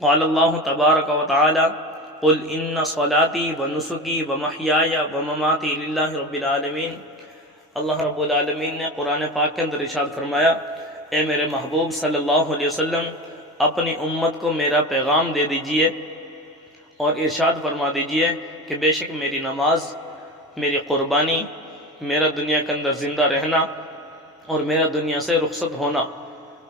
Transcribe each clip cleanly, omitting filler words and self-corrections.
قال اللہ تبارک و تعالی قل ان صلاتی و نسکی و محیای و مماتی للہ رب العالمین۔ اللہ رب العالمین نے قرآن پاک کے اندر ارشاد فرمایا، اے میرے محبوب صلی اللہ علیہ وسلم اپنی امت کو میرا پیغام دے دیجئے اور ارشاد فرما دیجئے کہ بے شک میری نماز، میری قربانی، میرا دنیا کے اندر زندہ رہنا اور میرا دنیا سے رخصت ہونا،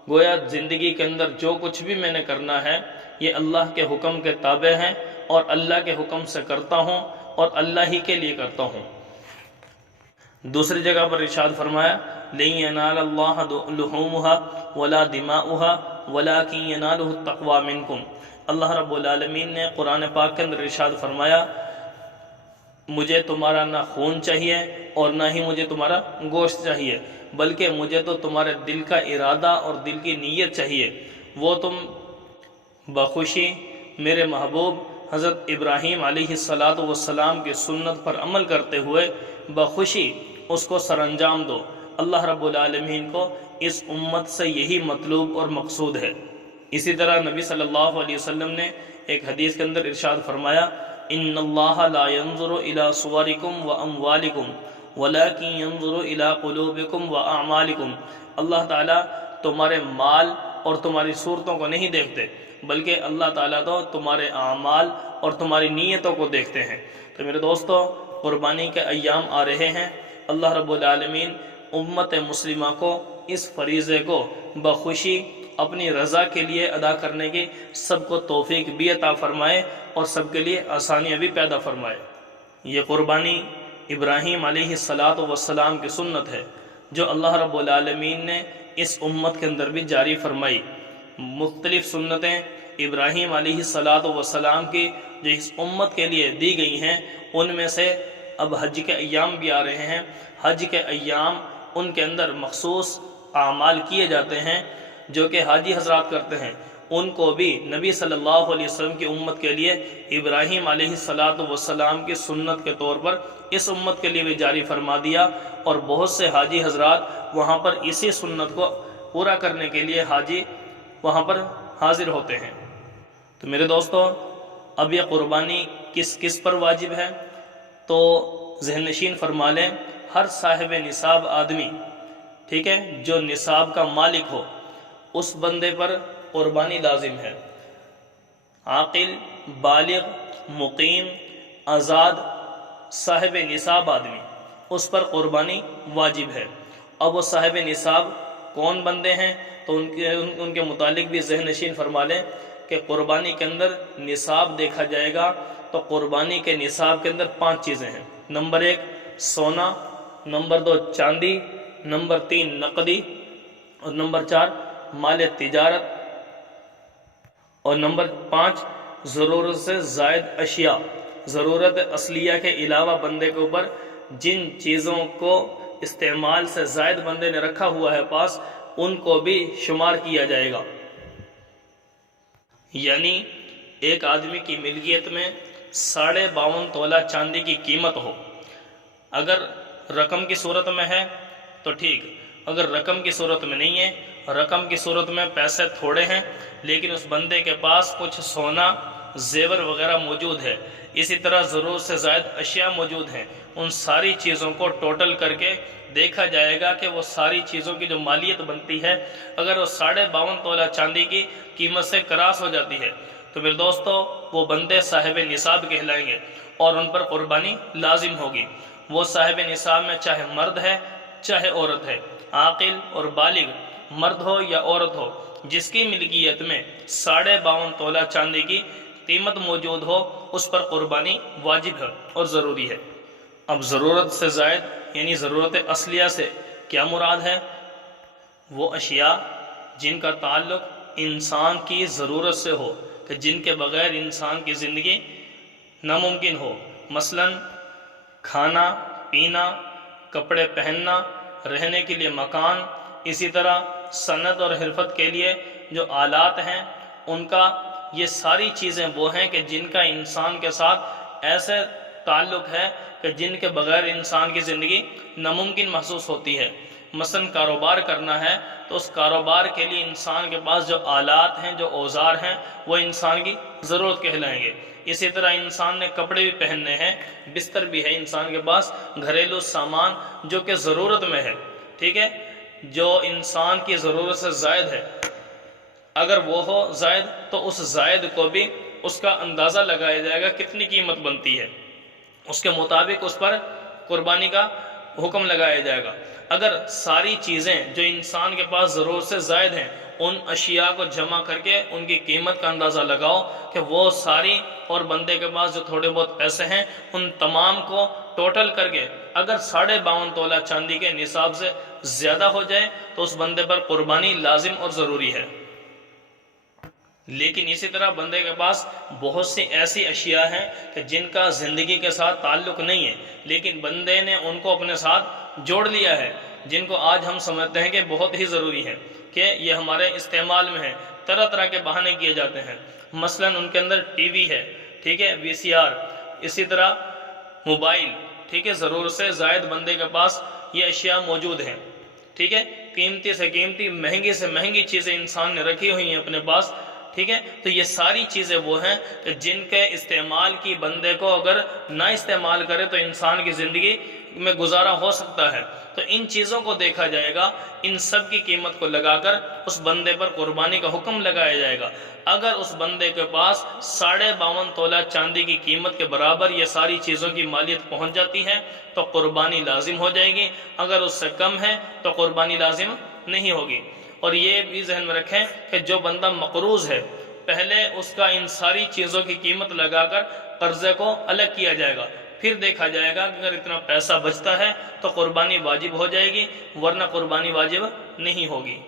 گویا زندگی کے اندر جو کچھ بھی میں نے کرنا ہے یہ اللہ کے حکم کے تابع ہیں اور اللہ کے حکم سے کرتا ہوں اور اللہ ہی کے لیے کرتا ہوں۔ دوسری جگہ پر ارشاد فرمایا، لن ینال اللہ لحومها ولا دماؤها ولکن ینالہ التقوی منکم۔ اللہ رب العالمین نے قرآن پاک کے اندر ارشاد فرمایا، مجھے تمہارا نہ خون چاہیے اور نہ ہی مجھے تمہارا گوشت چاہیے، بلکہ مجھے تو تمہارے دل کا ارادہ اور دل کی نیت چاہیے۔ وہ تم بخوشی میرے محبوب حضرت ابراہیم علیہ السلام کی سنت پر عمل کرتے ہوئے بخوشی اس کو سر انجام دو۔ اللہ رب العالمین کو اس امت سے یہی مطلوب اور مقصود ہے۔ اسی طرح نبی صلی اللہ علیہ وسلم نے ایک حدیث کے اندر ارشاد فرمایا، ان اللہ لا ينظر الى صورکم واموالکم ولکن ينظر الى قلوبکم واعمالکم۔ اللہ تعالیٰ تمہارے مال اور تمہاری صورتوں کو نہیں دیکھتے، بلکہ اللہ تعالیٰ تو تمہارے اعمال اور تمہاری نیتوں کو دیکھتے ہیں۔ تو میرے دوستو، قربانی کے ایام آ رہے ہیں۔ اللہ رب العالمین امت مسلمہ کو اس فریضے کو بخوشی اپنی رضا کے لیے ادا کرنے کی سب کو توفیق بھی عطا فرمائے اور سب کے لیے آسانیاں بھی پیدا فرمائے۔ یہ قربانی ابراہیم علیہ السلام کی سنت ہے جو اللہ رب العالمین نے اس امت کے اندر بھی جاری فرمائی۔ مختلف سنتیں ابراہیم علیہ السلام کی جو اس امت کے لیے دی گئی ہیں، ان میں سے اب حج کے ایام بھی آ رہے ہیں۔ حج کے ایام ان کے اندر مخصوص اعمال کیے جاتے ہیں جو کہ حاجی حضرات کرتے ہیں، ان کو بھی نبی صلی اللہ علیہ وسلم کی امت کے لیے ابراہیم علیہ السلام کی سنت کے طور پر اس امت کے لیے بھی جاری فرما دیا، اور بہت سے حاجی حضرات وہاں پر اسی سنت کو پورا کرنے کے لیے حاجی وہاں پر حاضر ہوتے ہیں۔ تو میرے دوستو، اب یہ قربانی کس کس پر واجب ہے تو ذہن نشین فرما لیں، ہر صاحب نصاب آدمی، ٹھیک ہے، جو نصاب کا مالک ہو اس بندے پر قربانی لازم ہے۔ عاقل، بالغ، مقیم، آزاد، صاحب نصاب آدمی، اس پر قربانی واجب ہے۔ اب وہ صاحب نصاب کون بندے ہیں تو ان کے متعلق بھی ذہن نشین فرما لیں کہ قربانی کے اندر نصاب دیکھا جائے گا تو قربانی کے نصاب کے اندر 5 چیزیں ہیں۔ نمبر 1 سونا، نمبر 2 چاندی، نمبر 3 نقدی، اور نمبر 4 مال تجارت، اور نمبر 5 ضرورت سے زائد اشیاء، ضرورت اصلیہ کے علاوہ بندے کے اوپر جن چیزوں کو استعمال سے زائد بندے نے رکھا ہوا ہے پاس، ان کو بھی شمار کیا جائے گا۔ یعنی ایک آدمی کی ملکیت میں 52.5 تولہ چاندی کی قیمت ہو، اگر رقم کی صورت میں ہے تو ٹھیک، اگر رقم کی صورت میں نہیں ہے، رقم کی صورت میں پیسے تھوڑے ہیں لیکن اس بندے کے پاس کچھ سونا، زیور وغیرہ موجود ہے، اسی طرح ضرورت سے زائد اشیاء موجود ہیں، ان ساری چیزوں کو ٹوٹل کر کے دیکھا جائے گا کہ وہ ساری چیزوں کی جو مالیت بنتی ہے، اگر وہ 52.5 تولہ چاندی کی قیمت سے کراس ہو جاتی ہے تو میرے دوستو وہ بندے صاحب نصاب کہلائیں گے اور ان پر قربانی لازم ہوگی۔ وہ صاحب نصاب میں چاہے مرد ہے چاہے عورت ہے، عاقل اور بالغ، مرد ہو یا عورت ہو، جس کی ملکیت میں 52.5 تولہ چاندی کی قیمت موجود ہو، اس پر قربانی واجب ہے اور ضروری ہے۔ اب ضرورت سے زائد یعنی ضرورت اصلیہ سے کیا مراد ہے؟ وہ اشیاء جن کا تعلق انسان کی ضرورت سے ہو، کہ جن کے بغیر انسان کی زندگی ناممکن ہو، مثلا کھانا پینا، کپڑے پہننا، رہنے کے لیے مکان، اسی طرح صنعت اور حرفت کے لیے جو آلات ہیں ان کا، یہ ساری چیزیں وہ ہیں کہ جن کا انسان کے ساتھ ایسے تعلق ہے کہ جن کے بغیر انسان کی زندگی ناممکن محسوس ہوتی ہے۔ مثلا کاروبار کرنا ہے تو اس کاروبار کے لیے انسان کے پاس جو آلات ہیں، جو اوزار ہیں، وہ انسان کی ضرورت کہلائیں گے۔ اسی طرح انسان نے کپڑے بھی پہننے ہیں، بستر بھی ہے انسان کے پاس، گھریلو سامان جو کہ ضرورت میں ہے، ٹھیک ہے، جو انسان کی ضرورت سے زائد ہے، اگر وہ ہو زائد تو اس زائد کو بھی اس کا اندازہ لگایا جائے گا کتنی قیمت بنتی ہے، اس کے مطابق اس پر قربانی کا حکم لگایا جائے گا۔ اگر ساری چیزیں جو انسان کے پاس ضرورت سے زائد ہیں، ان اشیاء کو جمع کر کے ان کی قیمت کا اندازہ لگاؤ کہ وہ ساری، اور بندے کے پاس جو تھوڑے بہت پیسے ہیں ان تمام کو ٹوٹل کر کے اگر 52.5 تولہ چاندی کے نصاب سے زیادہ ہو جائے تو اس بندے پر قربانی لازم اور ضروری ہے۔ لیکن اسی طرح بندے کے پاس بہت سی ایسی اشیاء ہیں کہ جن کا زندگی کے ساتھ تعلق نہیں ہے، لیکن بندے نے ان کو اپنے ساتھ جوڑ لیا ہے، جن کو آج ہم سمجھتے ہیں کہ بہت ہی ضروری ہے، کہ یہ ہمارے استعمال میں ہے، طرح طرح کے بہانے کیے جاتے ہیں۔ مثلا ان کے اندر ٹی وی ہے، ٹھیک ہے، وی سی آر، اسی طرح موبائل، ٹھیک ہے، ضرورت سے زائد بندے کے پاس یہ اشیاء موجود ہیں، ٹھیک ہے، قیمتی سے قیمتی، مہنگی سے مہنگی چیزیں انسان نے رکھی ہوئی ہیں اپنے پاس، ٹھیک ہے۔ تو یہ ساری چیزیں وہ ہیں کہ جن کے استعمال کی بندے کو اگر نہ استعمال کرے تو انسان کی زندگی میں گزارا ہو سکتا ہے، تو ان چیزوں کو دیکھا جائے گا، ان سب کی قیمت کو لگا کر اس بندے پر قربانی کا حکم لگایا جائے گا۔ اگر اس بندے کے پاس 52.5 تولہ چاندی کی قیمت کے برابر یہ ساری چیزوں کی مالیت پہنچ جاتی ہے تو قربانی لازم ہو جائے گی، اگر اس سے کم ہے تو قربانی لازم نہیں ہوگی۔ اور یہ بھی ذہن میں رکھیں کہ جو بندہ مقروض ہے، پہلے اس کا ان ساری چیزوں کی قیمت لگا کر قرضے کو الگ کیا جائے گا، پھر دیکھا جائے گا کہ اگر اتنا پیسہ بچتا ہے تو قربانی واجب ہو جائے گی، ورنہ قربانی واجب نہیں ہوگی۔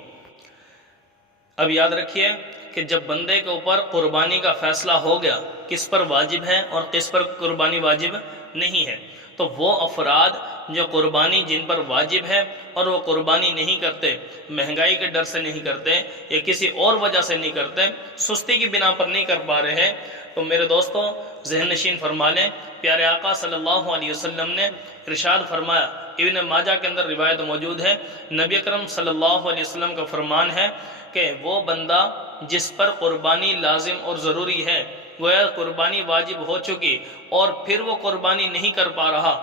اب یاد رکھیے کہ جب بندے کے اوپر قربانی کا فیصلہ ہو گیا کس پر واجب ہے اور کس پر قربانی واجب نہیں ہے، تو وہ افراد جو قربانی جن پر واجب ہے اور وہ قربانی نہیں کرتے، مہنگائی کے ڈر سے نہیں کرتے یا کسی اور وجہ سے نہیں کرتے، سستی کی بنا پر نہیں کر پا رہے ہیں، تو میرے دوستوں ذہن نشین فرما لیں، پیارے آقا صلی اللہ علیہ وسلم نے ارشاد فرمایا، ابن ماجہ کے اندر روایت موجود ہے، نبی اکرم صلی اللہ علیہ وسلم کا فرمان ہے کہ وہ بندہ جس پر قربانی لازم اور ضروری ہے، گویا قربانی واجب ہو چکی اور پھر وہ قربانی نہیں کر پا رہا،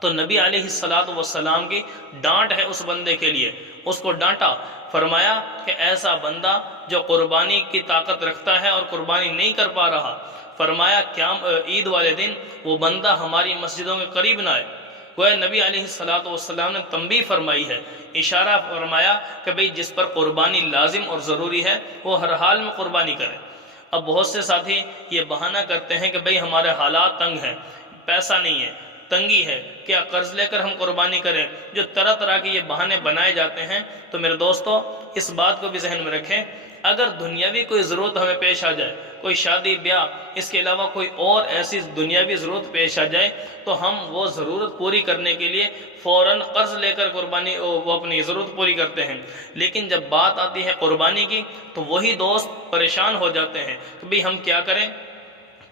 تو نبی علیہ السلام کی ڈانٹ ہے اس بندے کے لیے، اس کو ڈانٹا، فرمایا کہ ایسا بندہ جو قربانی کی طاقت رکھتا ہے اور قربانی نہیں کر پا رہا، فرمایا کیا عید والے دن وہ بندہ ہماری مسجدوں کے قریب نہ آئے۔ گویا نبی علیہ السلام نے تنبیہ فرمائی ہے، اشارہ فرمایا کہ بھئی جس پر قربانی لازم اور ضروری ہے وہ ہر حال میں قربانی کرے۔ اب بہت سے ساتھی یہ بہانہ کرتے ہیں کہ بھئی ہمارے حالات تنگ ہیں، پیسہ نہیں ہے، تنگی ہے، کیا قرض لے کر ہم قربانی کریں، جو طرح طرح کے یہ بہانے بنائے جاتے ہیں۔ تو میرے دوستو اس بات کو بھی ذہن میں رکھیں، اگر دنیاوی کوئی ضرورت ہمیں پیش آ جائے، کوئی شادی بیاہ، اس کے علاوہ کوئی اور ایسی دنیاوی ضرورت پیش آ جائے، تو ہم وہ ضرورت پوری کرنے کے لیے فوراً قرض لے کر قربانی وہ اپنی ضرورت پوری کرتے ہیں، لیکن جب بات آتی ہے قربانی کی تو وہی دوست پریشان ہو جاتے ہیں کہ بھئی ہم کیا کریں،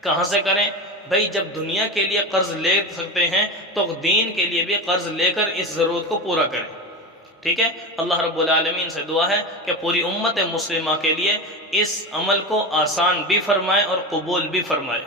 کہاں سے کریں۔ بھئی جب دنیا کے لیے قرض لے سکتے ہیں تو دین کے لیے بھی قرض لے کر اس ضرورت کو پورا کریں، ٹھیک ہے۔ اللہ رب العالمین سے دعا ہے کہ پوری امت مسلمہ کے لیے اس عمل کو آسان بھی فرمائے اور قبول بھی فرمائے۔